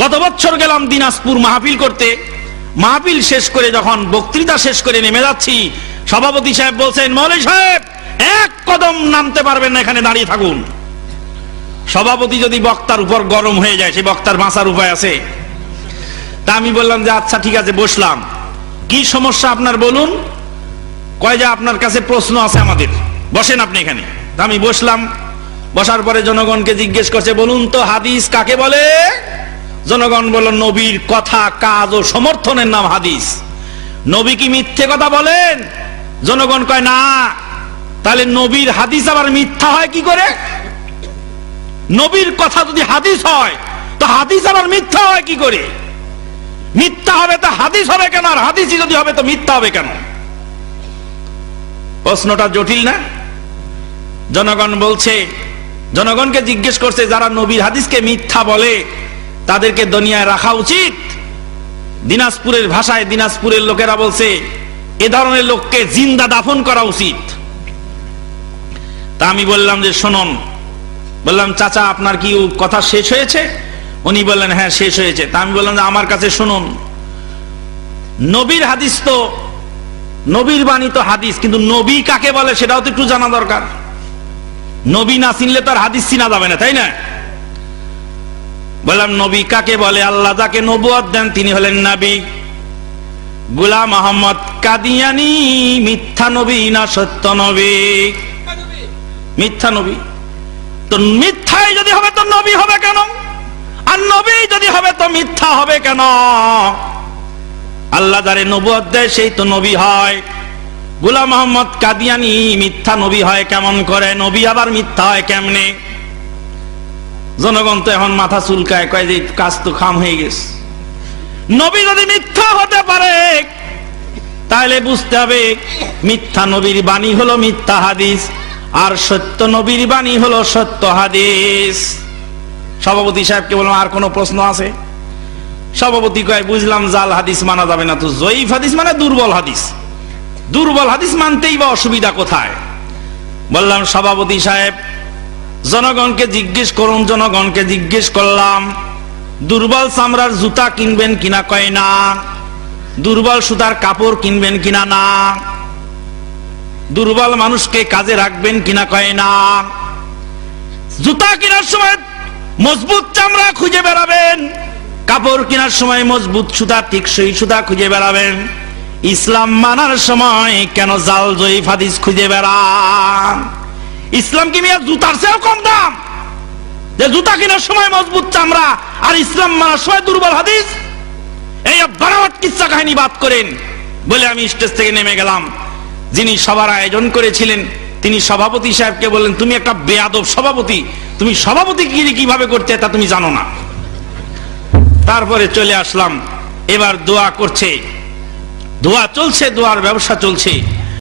গত বছর গেলাম দিনাজপুর মাহফিল করতে। মাহফিল শেষ করে যখন বক্তৃতা শেষ করে নেমে যাচ্ছি, সভাপতি সাহেব বলছেন, মৌলভী সাহেব এক কদম নামতে পারবেন না, এখানে দাঁড়িয়ে থাকুন। সভাপতি যদি বক্তার উপর গরম হয়ে যায়, সে বক্তার বাঁচার উপায় আছে? তা আমি বললাম যে আচ্ছা ঠিক আছে, বসলাম। কি সমস্যা আপনার বলুন। কয় যে আপনার কাছে প্রশ্ন আছে আমাদের, বসেন আপনি এখানে। তা আমি বসলাম। বসার পরে জনগণকে জিজ্ঞেস করছে, বলুন তো হাদিস কাকে বলে? জনগণ বলল, নবীর কথা কাজ ও সমর্থনের নাম হাদিস। নবী কি মিথ্যে কথা বলেন? জনগণ কয় না। তাহলে নবীর হাদিস আবার মিথ্যা হয় কি করে? নবীর কথা যদি হাদিস হয়, তো হাদিস আবার মিথ্যা হয় কি করে? মিথ্যা হবে তো হাদিস হবে কেন, আর হাদিসই যদি হবে তো মিথ্যা হবে কেন? প্রশ্নটা জটিল না? জনগণ বলছে, জনগণকে জিজ্ঞেস করছে, যারা নবীর হাদিসকে মিথ্যা বলে তাদেরকে দুনিয়ায় রাখা উচিত। দিনাজপুরের ভাষায় দিনাজপুরের লোকেরা বলছে, এ ধরনের লোককে জিন্দা দাফন করা উচিত। তা আমি বললাম যে শুনুন, বললাম চাচা আপনার কি কথা শেষ হয়েছে? উনি বললেন হ্যাঁ শেষ হয়েছে। তা আমি বললাম যে আমার কাছে শুনুন, নবীর হাদিস তো, নবীর বাণী তো হাদিস, কিন্তু নবী কাকে বলে সেটাও তো একটু জানা দরকার। নবী না চিনলে তার হাদিস চিনা যাবে না, তাই না? বললাম নবী কাকে বলে? আল্লাহ যাকে নবুয়ত দেন তিনি হলেন নবী। গোলাম মোহাম্মদ কাদিয়ানী মিথ্যা নবী না সত্য নবী? মিথ্যা নবী। তো মিথ্যাই যদি হবে তো নবী হবে কেন? আর নবী যদি হবে তো মিথ্যা হবে কেন? আল্লাহ যারে নবুয়ত দেয় সেই তো নবী হয়। গোলাম মোহাম্মদ কাদিয়ানী মিথ্যা নবী হয় কেমন করে? নবী আবার মিথ্যা হয় কেমনে? জনগণ তো এখন মাথা চুলকায়, কয় যে কাজ তো খাম হয়ে গেছে। নবী যদি মিথ্যা হতে পারে তাহলে বুঝতে হবে মিথ্যা নবীর বাণী হলো মিথ্যা হাদিস, আর সত্য নবীর বাণী হলো সত্য হাদিস। সভাপতি সাহেবকে বললাম আর কোনো প্রশ্ন আছে? সভাপতি কয়, বুঝলাম জাল হাদিস মানা যাবে না, তো জয়ীফ হাদিস মানে দুর্বল হাদিস। দুর্বল হাদিস মানতেই বা অসুবিধা কোথায়? বললাম সভাপতি সাহেব জনগণকে জিজ্ঞেস করুন। জনগণকে জিজ্ঞেস করলাম, দুর্বল চামড়ার জুতা কিনবেন কিনা? কয় না। দুর্বল সুতার কাপড় কিনবেন কিনা? না। দুর্বল মানুষকে কাজে রাখবেন কিনা? কয় না। জুতা কেনার সময় মজবুত চামড়া খুঁজে বেড়াবেন, কাপড় কেনার সময় মজবুত সুতা, টেকসই সুতা খুঁজে বেড়াবেন। ইসলাম মানার সময় কেন জাল জয়ীফ হাদিস খুঁজে বেড়ান? ইসলাম কি মিয়া জুতার চেয়েও কম দাম? যে জুতা কেনার সময় মজবুত চামড়া আর ইসলাম মানার সময় দুর্বল হাদিস? এই বানাওয়াট কিচ্ছা কাহিনী বাদ করেন বলে আমি স্টেজ থেকে নেমে গেলাম। যিনি সবার আয়োজন করেছিলেন তিনি সভাপতি সাহেবকে বললেন, তুমি একটা বেয়াদব সভাপতি, তুমি সভাপতিগিরি কিভাবে করতে তা তুমি জানো না। তারপরে চলে আসলাম। এবার দোয়া করছে, দোয়া চলছে, দোয়ার ব্যবসা চলছে।